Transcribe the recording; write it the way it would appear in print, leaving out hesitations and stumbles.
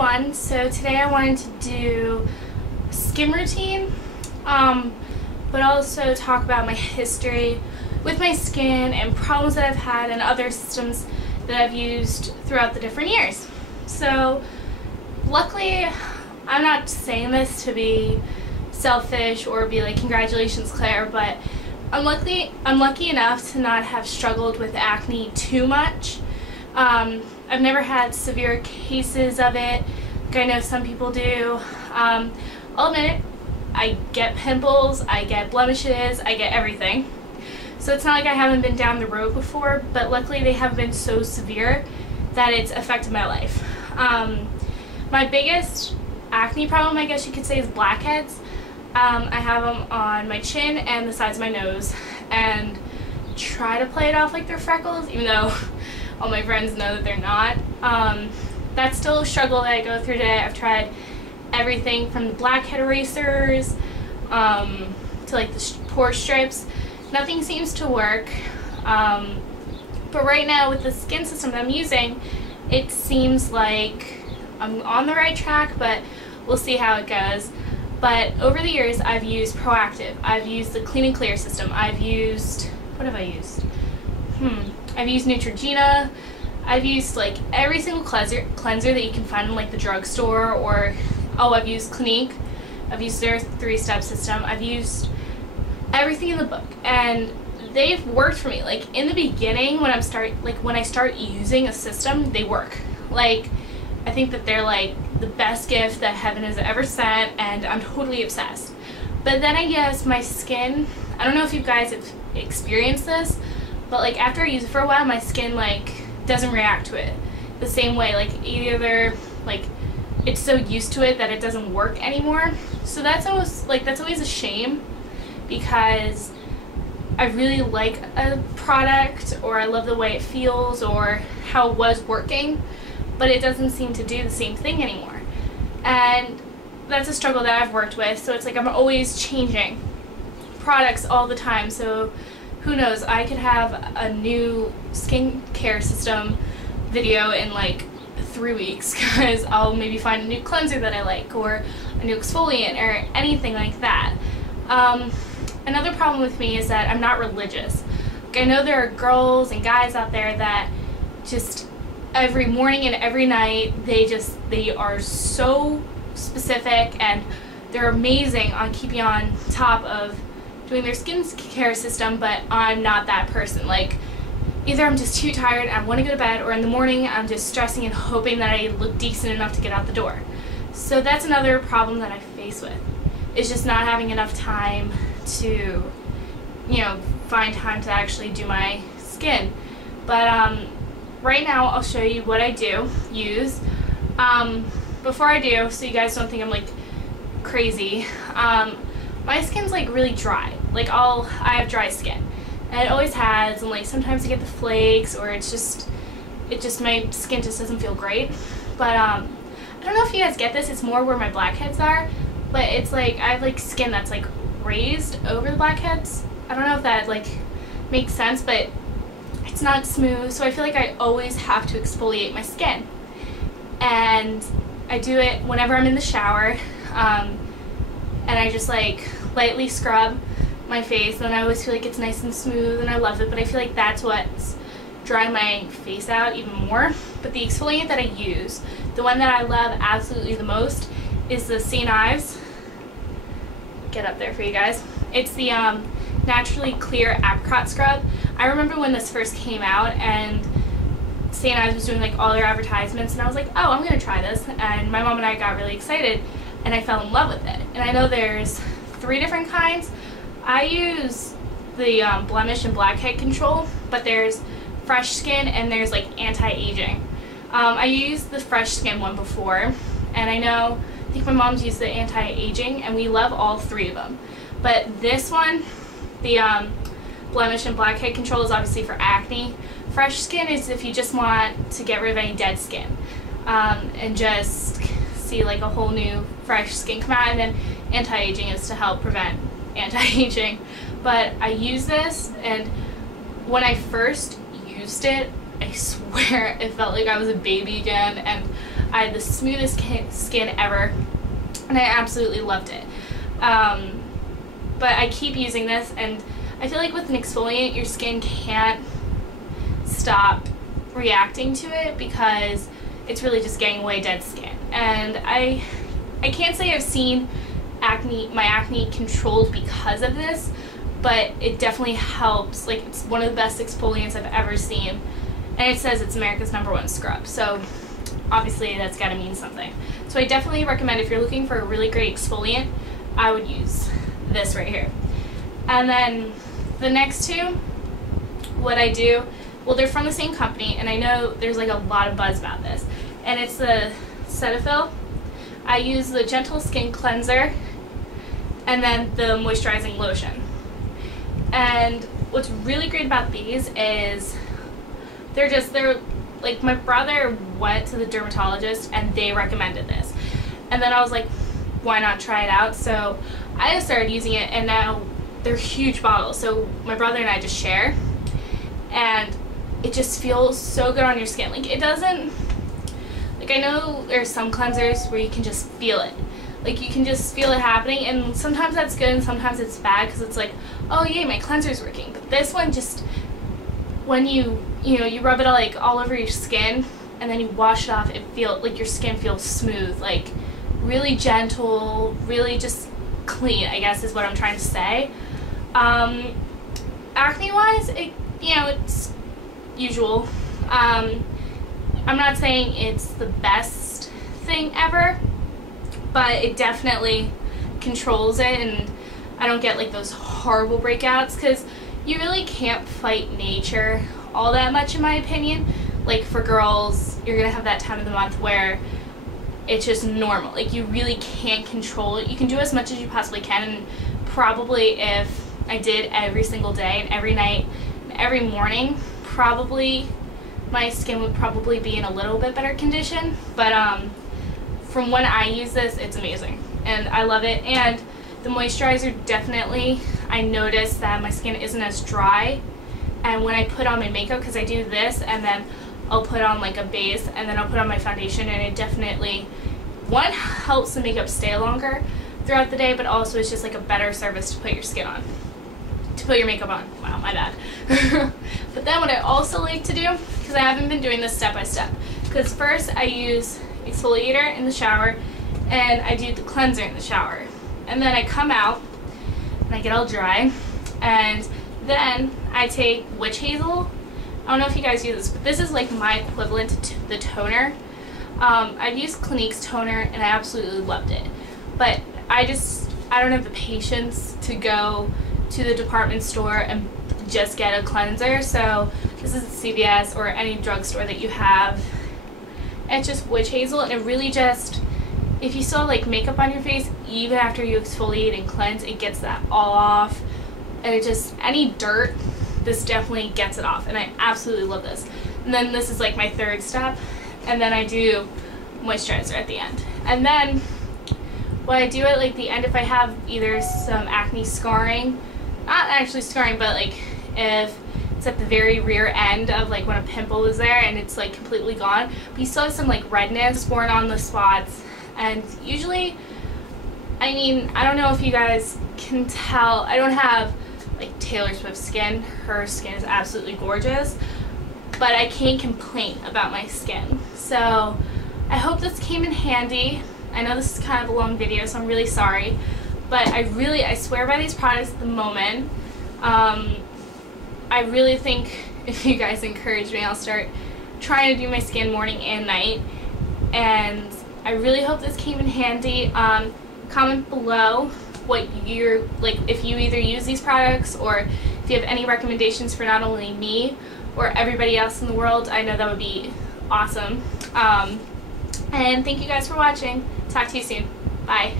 everyone. So today I wanted to do a skin routine, but also talk about my history with my skin and problems that I've had and other systems that I've used throughout the different years. So luckily, I'm not saying this to be selfish or be like, congratulations Claire, but I'm lucky enough to not have struggled with acne too much. I've never had severe cases of it, like I know some people do. I'll admit it, I get pimples, I get blemishes, I get everything. So it's not like I haven't been down the road before, but luckily they haven't been so severe that it's affected my life. My biggest acne problem, I guess you could say, is blackheads. I have them on my chin and the sides of my nose, and try to play it off like they're freckles, even though all my friends know that they're not. That's still a struggle that I go through today. I've tried everything from the blackhead erasers to like the pore strips. Nothing seems to work. But right now with the skin system that I'm using, it seems like I'm on the right track, but we'll see how it goes. But over the years, I've used Proactive. I've used the Clean and Clear system. I've used, what have I used? I've used Neutrogena. I've used like every single cleanser that you can find in like the drugstore, or I've used Clinique. I've used their 3-step system. I've used everything in the book, and they've worked for me. Like in the beginning, when I start using a system, they work. Like I think that they're like the best gift that heaven has ever sent, and I'm totally obsessed. But then I guess my skin, I don't know if you guys have experienced this, but like after I use it for a while, my skin like doesn't react to it the same way. Like either like it's so used to it that it doesn't work anymore. So that's always a shame, because I really like a product, or I love the way it feels or how it was working, but it doesn't seem to do the same thing anymore. And that's a struggle that I've worked with. So it's like I'm always changing products all the time. So who knows, I could have a new skincare system video in like 3 weeks, because I'll maybe find a new cleanser that I like, or a new exfoliant, or anything like that. Another problem with me is that I'm not religious. Like, I know there are girls and guys out there that just every morning and every night they are so specific, and they're amazing on keeping on top of doing their skincare system, but I'm not that person. Like either I'm just too tired and I want to go to bed, or in the morning I'm just stressing and hoping that I look decent enough to get out the door. So that's another problem that I face with, is just not having enough time to, find time to actually do my skin. But right now I'll show you what I do use. Before I do, so you guys don't think I'm like crazy, my skin's like really dry. Like I have dry skin, and it always has, and like sometimes I get the flakes, or my skin just doesn't feel great. But I don't know if you guys get this, it's more where my blackheads are, but it's like I have like skin that's like raised over the blackheads. I don't know if that like makes sense, but it's not smooth, so I feel like I always have to exfoliate my skin. And I do it whenever I'm in the shower, and I just like lightly scrub my face, and I always feel like it's nice and smooth, and I love it. But I feel like that's what's drying my face out even more. But the exfoliant that I use, the one that I love absolutely the most, is the St. Ives. Get up there for you guys. It's the Naturally Clear Apricot Scrub. I remember when this first came out, and St. Ives was doing like all their advertisements, and I was like, oh, I'm gonna try this. And my mom and I got really excited, and I fell in love with it. And I know there's 3 different kinds. I use the blemish and blackhead control, but there's fresh skin and there's like anti-aging. I used the fresh skin one before, and I think my mom's used the anti-aging, and we love all 3 of them. But this one, the blemish and blackhead control, is obviously for acne. Fresh skin is if you just want to get rid of any dead skin, and just see like a whole new fresh skin come out. And then anti-aging is to help prevent anti-aging. But I use this, and when I first used it, I swear it felt like I was a baby again, and I had the smoothest skin ever, and I absolutely loved it. But I keep using this, and I feel like with an exfoliant, your skin can't stop reacting to it because it's really just getting away dead skin. And I can't say I've seen my acne controlled because of this, but it definitely helps. Like, it's one of the best exfoliants I've ever seen, and it says it's America's #1 scrub, so obviously that's got to mean something. So I definitely recommend, if you're looking for a really great exfoliant, I would use this right here. And then the next two, what I do, well, they're from the same company, and I know there's like a lot of buzz about this, and it's the Cetaphil. I use the Gentle Skin Cleanser and then the Moisturizing Lotion. And what's really great about these is they're like, my brother went to the dermatologist and they recommended this, and then I was like, why not try it out? So I just started using it, and now they're huge bottles, so my brother and I just share, and it just feels so good on your skin. Like, it doesn't, like, I know there's some cleansers where you can just feel it. Like, you can just feel it happening, and sometimes that's good and sometimes it's bad because it's like, oh yay, my cleanser's working. But this one, just when you rub it all over your skin and then you wash it off, it feels like your skin feels smooth, like really gentle, really just clean, I guess is what I'm trying to say. Acne wise, it's usual. I'm not saying it's the best thing ever, but it definitely controls it, and I don't get like those horrible breakouts, because you really can't fight nature all that much, in my opinion. Like, for girls, you're gonna have that time of the month where it's just normal. Like, you really can't control it. You can do as much as you possibly can, and probably if I did every single day and every night and every morning, probably my skin would probably be in a little bit better condition. But from when I use this, it's amazing, and I love it. And the moisturizer, definitely, I noticed that my skin isn't as dry, and when I put on my makeup, because I do this and then I'll put on like a base and then I'll put on my foundation, and it definitely, one, helps the makeup stay longer throughout the day, but also it's just like a better service to put your skin on, to put your makeup on. Wow, my bad. But then what I also like to do, because I haven't been doing this step by step, because first I use exfoliator in the shower and I do the cleanser in the shower, and then I come out and I get all dry, and then I take witch hazel. I don't know if you guys use this, but this is like my equivalent to the toner. I've used Clinique's toner and I absolutely loved it, but I don't have the patience to go to the department store and just get a cleanser. So this is CVS or any drugstore that you have. It's just witch hazel, and it really just, if you still have like makeup on your face, even after you exfoliate and cleanse, it gets that all off, and it just, any dirt, this definitely gets it off, and I absolutely love this. And then this is like my third step, and then I do moisturizer at the end. And then what I do at like the end, if I have either some acne scarring, not actually scarring, but like if it's at the very rear end of like when a pimple is there and it's like completely gone, but you still have some like redness born on the spots. And usually, I mean, I don't know if you guys can tell, I don't have like Taylor Swift's skin. Her skin is absolutely gorgeous, but I can't complain about my skin. So I hope this came in handy. I know this is kind of a long video, so I'm really sorry, but I swear by these products at the moment. I really think if you guys encourage me, I'll start trying to do my skin morning and night, and I really hope this came in handy. Comment below what you're, like, if you either use these products or if you have any recommendations for not only me or everybody else in the world. I know that would be awesome. And thank you guys for watching. Talk to you soon. Bye.